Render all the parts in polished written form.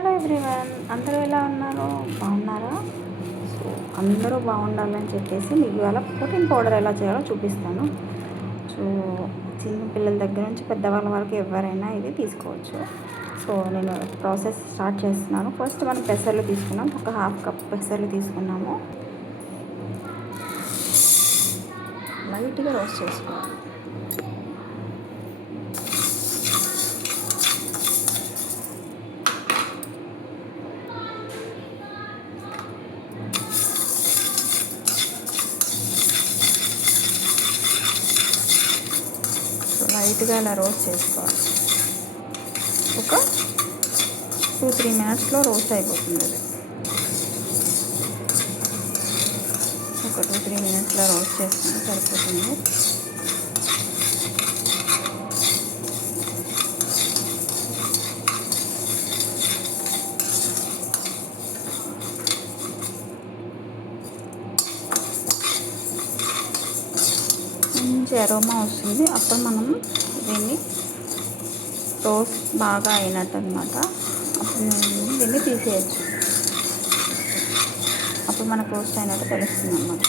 Hello everyone, అందరూ ఎలా ఉన్నారు? బాగున్నారా? సో అందరూ బాగుండాలని చెప్పేసి మీకు ఇవాళ ప్రోటీన్ పౌడర్ ఎలా చేయాలో చూపిస్తాను. సో చిన్న పిల్లల దగ్గర నుంచి పెద్దవాళ్ళ వరకు ఎవరైనా ఇది తీసుకోవచ్చు. సో నేను ప్రాసెస్ స్టార్ట్ చేస్తున్నాను. ఫస్ట్ మనం పెసర్లు తీసుకున్నాం, ఒక హాఫ్ కప్ పెసర్లు తీసుకున్నాము. లైట్గా రోస్ట్ చేసుకోవాలి. లైట్గా ఇలా రోస్ట్ చేసుకోవాలి. ఒక 2-3 మినిట్స్లో రోస్ట్ అయిపోతుంది. అది ఒక 2-3 మినిట్స్లో రోస్ట్ చేసుకుంటే సరిపోతుంది. మంచి అరోమా వస్తుంది. అప్పుడు మనం దీన్ని రోస్ట్ బాగా అయినట్టు అనమాట. అప్పుడు దీన్ని తీసేయచ్చు. అప్పుడు మనకు రోస్ట్ అయినట్టు తెలుస్తుంది అన్నమాట.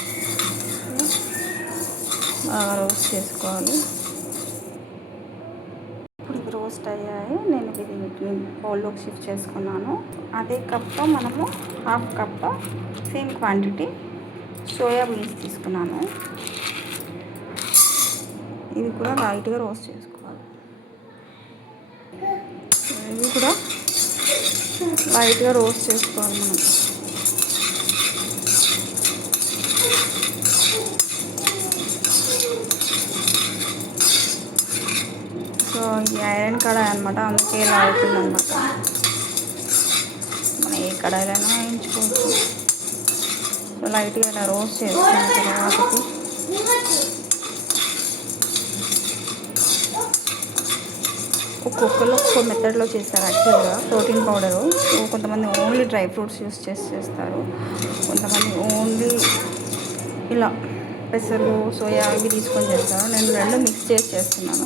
బాగా రోస్ట్ చేసుకోవాలి. ఇప్పుడు ఇది రోస్ట్ అయ్యాయి. నేను ఇది బౌల్లోకి షిఫ్ట్ చేసుకున్నాను. అదే కప్తో మనము half cup same quantity soya beans తీసుకున్నాను. ఇవి కూడా లైట్గా రోస్ట్ చేసుకోవాలి. ఇవి కూడా లైట్గా రోస్ట్ చేసుకోవాలి మనం. సో ఈ ఐరన్ కడాయి అనమాట, అందుకే ఇలా అవుతుంది అనమాట. మనం ఏ కడాయిలైనా వేయించుకోవచ్చు. సో లైట్గా ఇలా రోస్ట్ చేసుకున్న తర్వాతకి ఒక్కొక్కరు ఒక్కొక్క మెథడ్లో చేస్తారు. యాక్చువల్గా ప్రోటీన్ పౌడరు కొంతమంది ఓన్లీ డ్రై ఫ్రూట్స్ యూస్ చేస్తారు, కొంతమంది ఓన్లీ ఇలా పెసలు సోయా ఇవి తీసుకొని చేస్తారు. నేను రెండు మిక్స్ చేసి చేస్తున్నాను.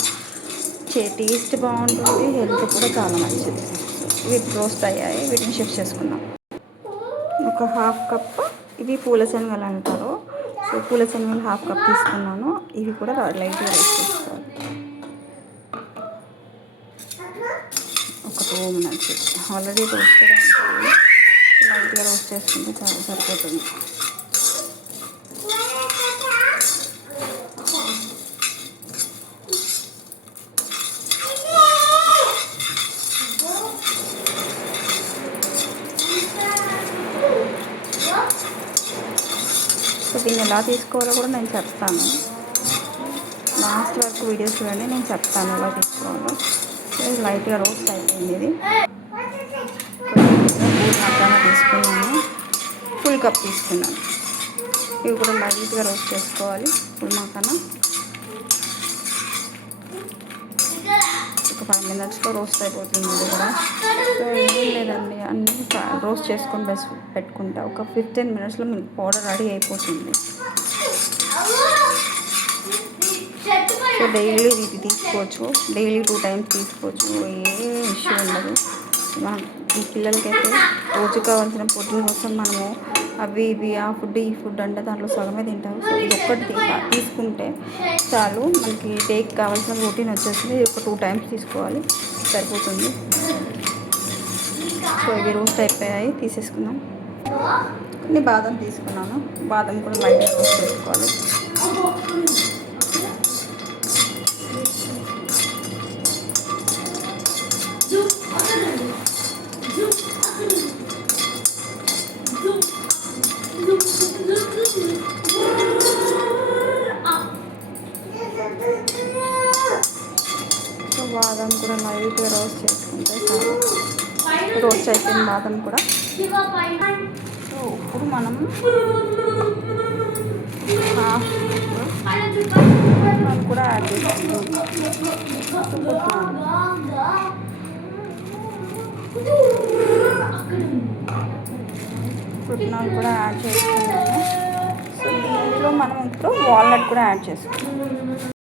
టేస్ట్ బాగుంటుంది, హెల్త్ కూడా చాలా మంచిది. ఇవి రోస్ట్ అయ్యాయి, వీటిని షిఫ్ట్ చేసుకున్నాం. ఒక హాఫ్ కప్ ఇవి పూల శనగలు అంటారు. సో పూల శనగలు హాఫ్ కప్ తీసుకున్నాను. ఇవి కూడా లైట్గా రోస్ట్ చేసుకోవాలి. ఒక 2 మినిట్స్ ఆల్రెడీ రోస్టెడ్ ఉంటుంది. లైట్గా రోస్ట్ చేసుకుంటే చాలా సరిపోతుంది. సో దీన్ని ఎలా తీసుకోవాలో కూడా నేను చెప్తాను. లాస్ట్ వరకు వీడియోస్ చూడండి, నేను చెప్తాను ఎలా తీసుకోవాలో. లైట్గా రోస్ట్ అయిపోయింది. ఇది మసాలా తీసుకున్నాను, ఫుల్ కప్ తీసుకున్నాను. ఇవి కూడా లైట్గా రోస్ట్ చేసుకోవాలి. ఫుల్ మసాలా ఒక 5 మినిట్స్లో రోస్ట్ అయిపోతుంది. ఇది కూడా సో ఏం లేదండి, అన్నీ రోస్ట్ చేసుకొని పెట్టుకుంటా. ఒక 15 మినిట్స్లో మీకు పౌడర్ రెడీ అయిపోతుంది. సో డైలీ ఇది తీసుకోవచ్చు, డైలీ 2 టైమ్స్ తీసుకోవచ్చు, ఏ ఇష్యూ ఉండదు. మనం ఈ పిల్లలకైతే రోజు కావాల్సిన ప్రోటీన్ కోసం మనము అవి ఇవి ఆ ఫుడ్ ఈ ఫుడ్ అంటే దాంట్లో సగమే తింటారు. సో ఇది ఒక్కటి తీసుకుంటే చాలు, మనకి డేకి కావాల్సిన ప్రోటీన్ వచ్చేసింది. ఇది ఒక 2 టైమ్స్ తీసుకోవాలి, సరిపోతుంది. సో ఇవి రోస్ట్ అయిపోయాయి, తీసేసుకుందాం. కొన్ని బాదం తీసుకున్నాను, బాదం కూడా లైట్గా రోస్ట్ చేసుకోవాలి. సో బాదం కూడా లైట్గా రోస్ట్ చేసుకుంటే చాలు. రోస్ట్ అయిపోయిన బాదం కూడా. సో ఇప్పుడు మనం కూడా యాడ్ చేసుకుంటాం. పుట్నాలు కూడా యాడ్ చేసుకున్నాము. సో దీంట్లో మనం ఇప్పుడు వాల్నట్ కూడా యాడ్ చేసుకుంటాం.